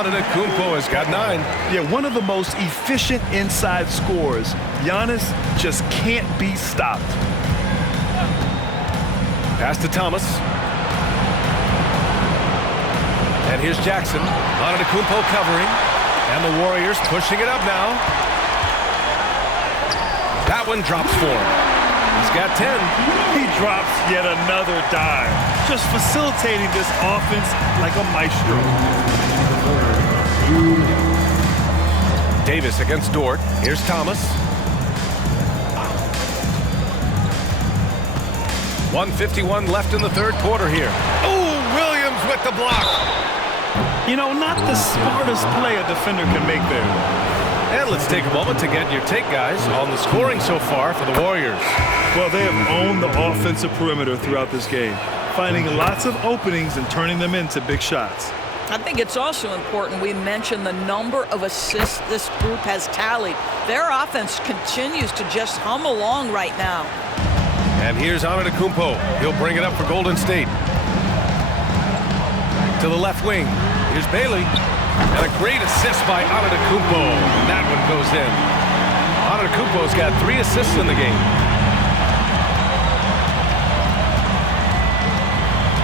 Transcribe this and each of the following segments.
Antetokounmpo has got 9. Yeah, one of the most efficient inside scorers. Giannis just can't be stopped. Pass to Thomas. And here's Jackson. Antetokounmpo covering. And the Warriors pushing it up now. That one drops for him. He's got 10. He drops yet another dime. Just facilitating this offense like a maestro. Davis against Dort. Here's Thomas. 1:51 left in the third quarter here. Oh, Williams with the block. You know, not the smartest play a defender can make there. And let's take a moment to get your take, guys, on the scoring so far for the Warriors. Well, they have owned the offensive perimeter throughout this game, finding lots of openings and turning them into big shots. I think it's also important we mention the number of assists this group has tallied. Their offense continues to just hum along right now. And here's Antetokounmpo. He'll bring it up for Golden State. To the left wing. Here's Bailey. And a great assist by Antetokounmpo. And that one goes in. Antetokounmpo's got 3 assists in the game.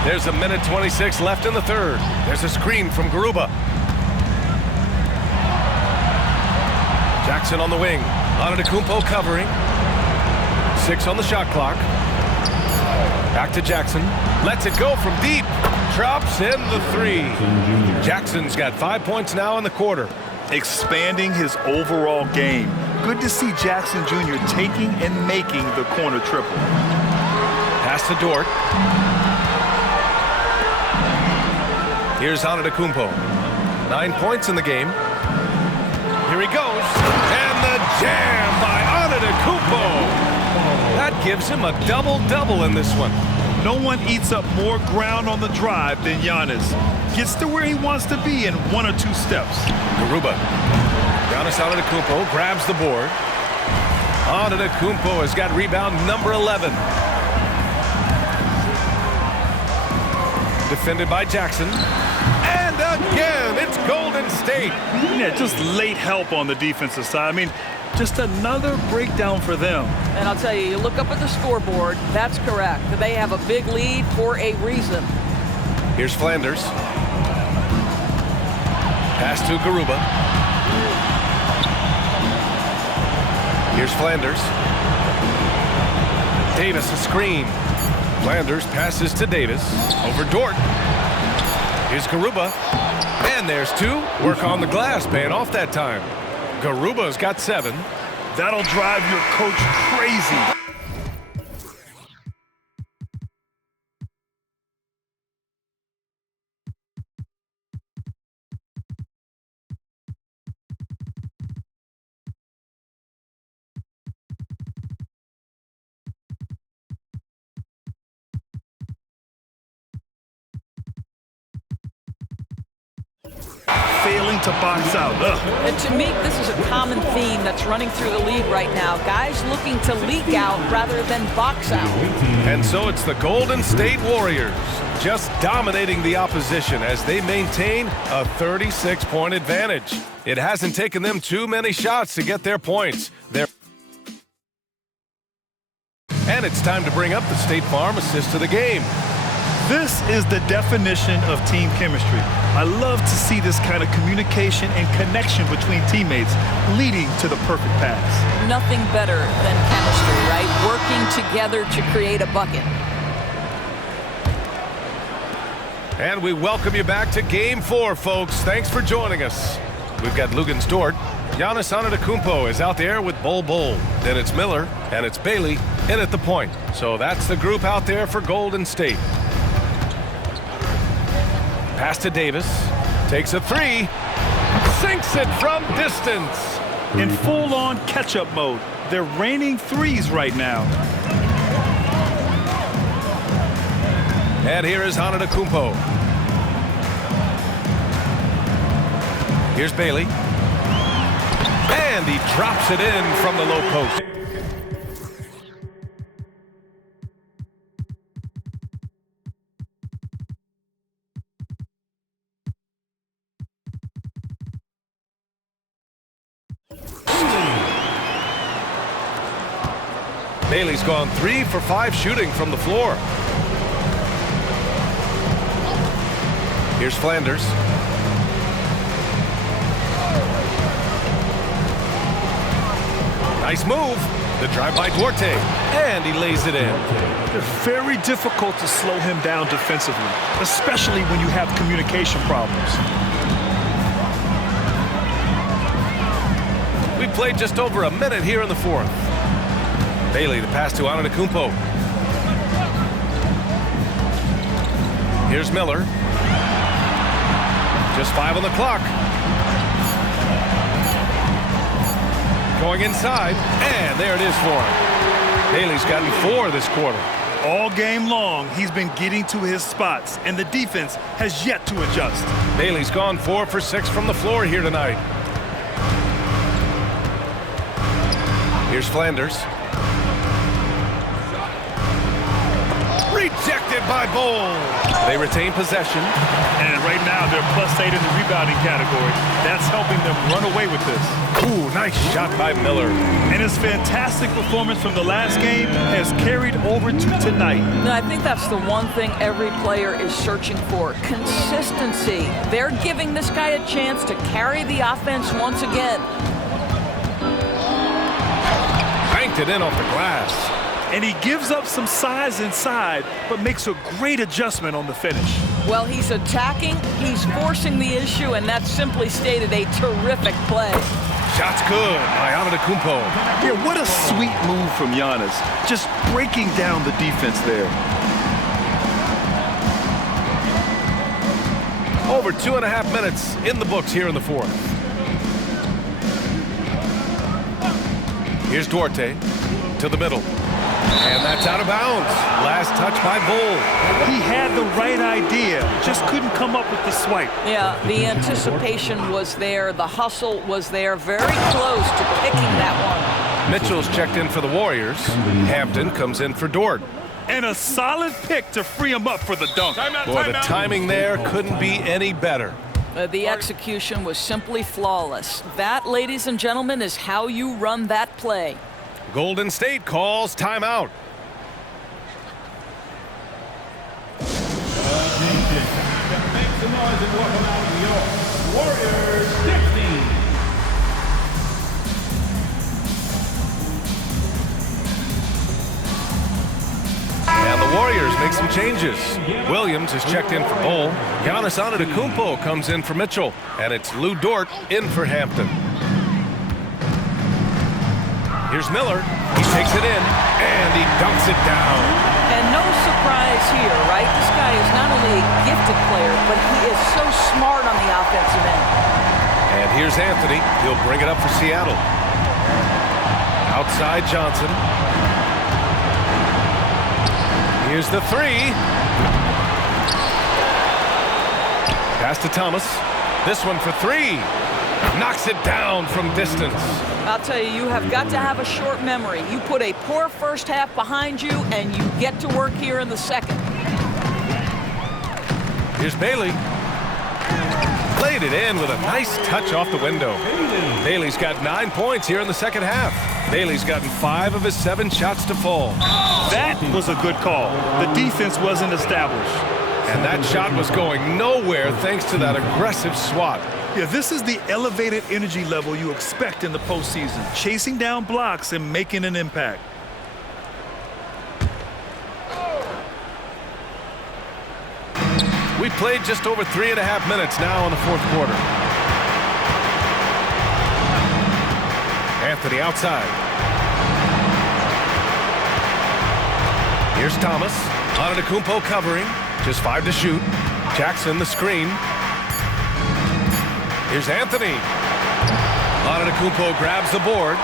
There's 1:26 left in the third. There's a screen from Garuba. Jackson on the wing. Antetokounmpo covering. 6 on the shot clock. Back to Jackson. Lets it go from deep. Drops in the 3. Jackson's got 5 points now in the quarter. Expanding his overall game. Good to see Jackson Jr. taking and making the corner triple. Pass to Dort. Here's Antetokounmpo. 9 points in the game. Here he goes. And the jam by Antetokounmpo. That gives him a double-double in this one. No one eats up more ground on the drive than Giannis. Gets to where he wants to be in 1 or 2 steps. Garuba. Giannis Antetokounmpo grabs the board. Antetokounmpo has got rebound number 11. Defended by Jackson. And again, it's Golden State. Yeah, just late help on the defensive side. I mean, just another breakdown for them. And I'll tell you, you look up at the scoreboard, that's correct. They have a big lead for a reason. Here's Flanders. Pass to Garuba. Here's Flanders. Davis a screen. Flanders passes to Davis. Over Dort. Here's Garuba. And there's 2. Work on the glass, paying off that time. Garuba's got 7. That'll drive your coach crazy. Failing to box out. And to me, this is a common theme that's running through the league right now. Guys looking to leak out rather than box out. And so it's the Golden State Warriors just dominating the opposition as they maintain a 36-point advantage. It hasn't taken them too many shots to get their points. And it's time to bring up the State Farm assist of the game. This is the definition of team chemistry. I love to see this kind of communication and connection between teammates leading to the perfect pass. Nothing better than chemistry, right? Working together to create a bucket. And we welcome you back to Game 4, folks. Thanks for joining us. We've got Lugens Dort. Giannis Antetokounmpo is out there with Bol Bol. Then it's Miller, and it's Bailey in at the point. So that's the group out there for Golden State. Pass to Davis. Takes a 3. Sinks it from distance. In full-on catch-up mode. They're raining threes right now. And here is Antetokounmpo. Here's Bailey. And he drops it in from the low post. Bailey's gone 3 for 5 shooting from the floor. Here's Flanders. Nice move. The drive by Duarte. And he lays it in. It's very difficult to slow him down defensively, especially when you have communication problems. We played just over a minute here in the fourth. Bailey, the pass to Antetokounmpo. Here's Miller. Just 5 on the clock. Going inside, and there it is for him. Bailey's gotten 4 this quarter. All game long, he's been getting to his spots, and the defense has yet to adjust. Bailey's gone 4 for 6 from the floor here tonight. Here's Flanders. Rejected by Bowl. They retain possession. And right now, they're +8 in the rebounding category. That's helping them run away with this. Ooh, nice shot by Miller. And his fantastic performance from the last game has carried over to tonight. No, I think that's the one thing every player is searching for, consistency. They're giving this guy a chance to carry the offense once again. Banked it in off the glass. And he gives up some size inside, but makes a great adjustment on the finish. Well, he's attacking, he's forcing the issue, and that's simply stated a terrific play. Shot's good by Antetokounmpo. Yeah, what a sweet move from Giannis. Just breaking down the defense there. Over 2.5 minutes in the books here in the fourth. Here's Duarte to the middle. And that's out of bounds. Last touch by Bull. He had the right idea, just couldn't come up with the swipe. Yeah, the anticipation was there. The hustle was there. Very close to picking that one. Mitchell's checked in for the Warriors. Hampton comes in for Dort. And a solid pick to free him up for the dunk. Boy, the timing there couldn't be any better. The execution was simply flawless. That, ladies and gentlemen, is how you run that play. Golden State calls timeout. Make some noise and welcome out New York Warriors 16. And the Warriors make some changes. Williams is checked in for Bull. Giannis Antetokounmpo comes in for Mitchell. And it's Lou Dort in for Hampton. Here's Miller. He takes it in, and he dunks it down. And no surprise here, right? This guy is not only a gifted player, but he is so smart on the offensive end. And here's Anthony. He'll bring it up for Seattle. Outside Johnson. Here's the 3. Pass to Thomas. This one for 3. Knocks it down from distance. I'll tell you, you have got to have a short memory. You put a poor first half behind you, and you get to work here in the second. Here's Bailey. Laid it in with a nice touch off the window. Bailey's got 9 points here in the second half. Bailey's gotten 5 of his 7 shots to fall. That was a good call. The defense wasn't established. And that shot was going nowhere thanks to that aggressive swat. Yeah, this is the elevated energy level you expect in the postseason, chasing down blocks and making an impact. We played just over 3.5 minutes now in the fourth quarter. Anthony outside. Here's Thomas. Antetokounmpo covering. Just 5 to shoot. Jackson the screen. Here's Anthony. Antetokounmpo grabs the board.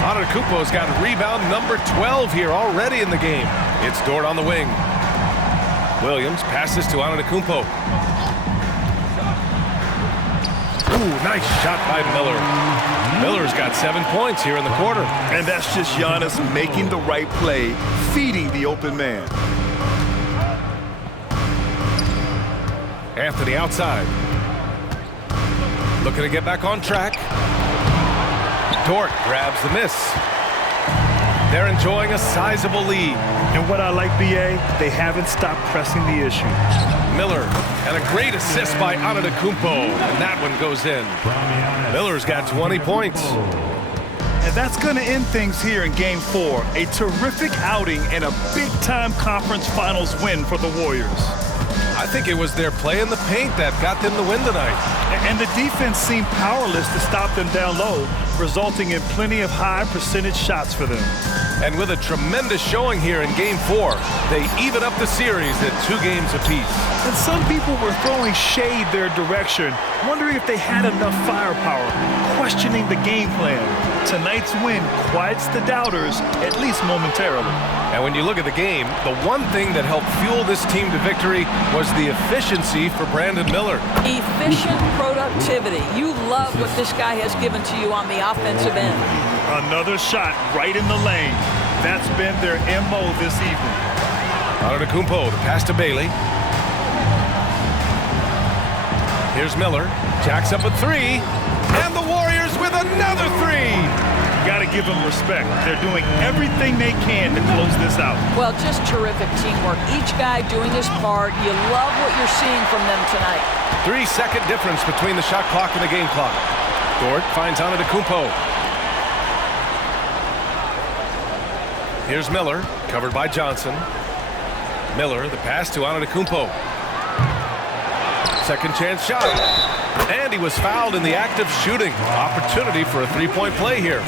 Antetokounmpo's got rebound number 12 here already in the game. It's Dort on the wing. Williams passes to Antetokounmpo. Ooh, nice shot by Miller. Miller's got 7 points here in the quarter. And that's just Giannis making the right play, feeding the open man. Anthony outside. Looking to get back on track. Dort grabs the miss. They're enjoying a sizable lead. And what I like, BA, they haven't stopped pressing the issue. Miller, and a great assist by Antetokounmpo, and that one goes in. Miller's got 20 points. And that's going to end things here in Game 4. A terrific outing and a big-time conference finals win for the Warriors. I think it was their play in the paint that got them the win tonight. And the defense seemed powerless to stop them down low, resulting in plenty of high-percentage shots for them. And with a tremendous showing here in Game 4, they even up the series at 2 games apiece. And some people were throwing shade their direction, wondering if they had enough firepower, questioning the game plan. Tonight's win quiets the doubters, at least momentarily. And when you look at the game, the one thing that helped fuel this team to victory was the efficiency for Brandon Miller. Efficient productivity. You love what this guy has given to you on the offensive end. Another shot right in the lane. That's been their MO this evening. Antetokounmpo, the pass to Bailey. Here's Miller. Jacks up a 3. And the Warriors with another 3. Got to give them respect. They're doing everything they can to close this out. Well, just terrific teamwork. Each guy doing his part. You love what you're seeing from them tonight. 3-second difference between the shot clock and the game clock. Dort finds Antetokounmpo. Here's Miller, covered by Johnson. Miller, the pass to Antetokounmpo. Second chance shot. And he was fouled in the act of shooting. Opportunity for a 3-point play here.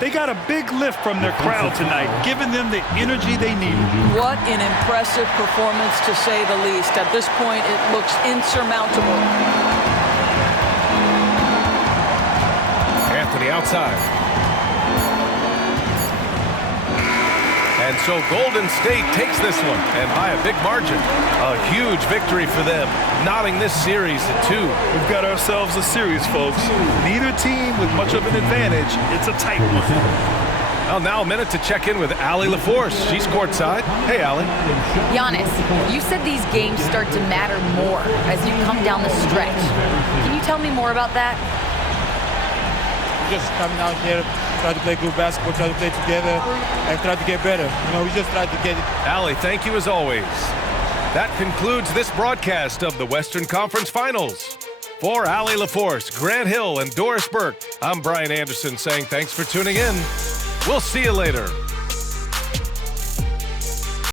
They got a big lift from their crowd tonight, giving them the energy they needed. What an impressive performance, to say the least. At this point, it looks insurmountable. Anthony outside. And so Golden State takes this one, and by a big margin. A huge victory for them, knotting this series at 2. We've got ourselves a series, folks. Neither team with much of an advantage. It's a tight one. Well, now a minute to check in with Allie LaForce. She's courtside. Hey, Allie. Giannis, you said these games start to matter more as you come down the stretch. Can you tell me more about that? Just coming out here, try to play good basketball, try to play together, and try to get better. You know, we just try to get it. Allie, thank you as always. That concludes this broadcast of the Western Conference Finals. For Allie LaForce, Grant Hill, and Doris Burke, I'm Brian Anderson saying thanks for tuning in. We'll see you later.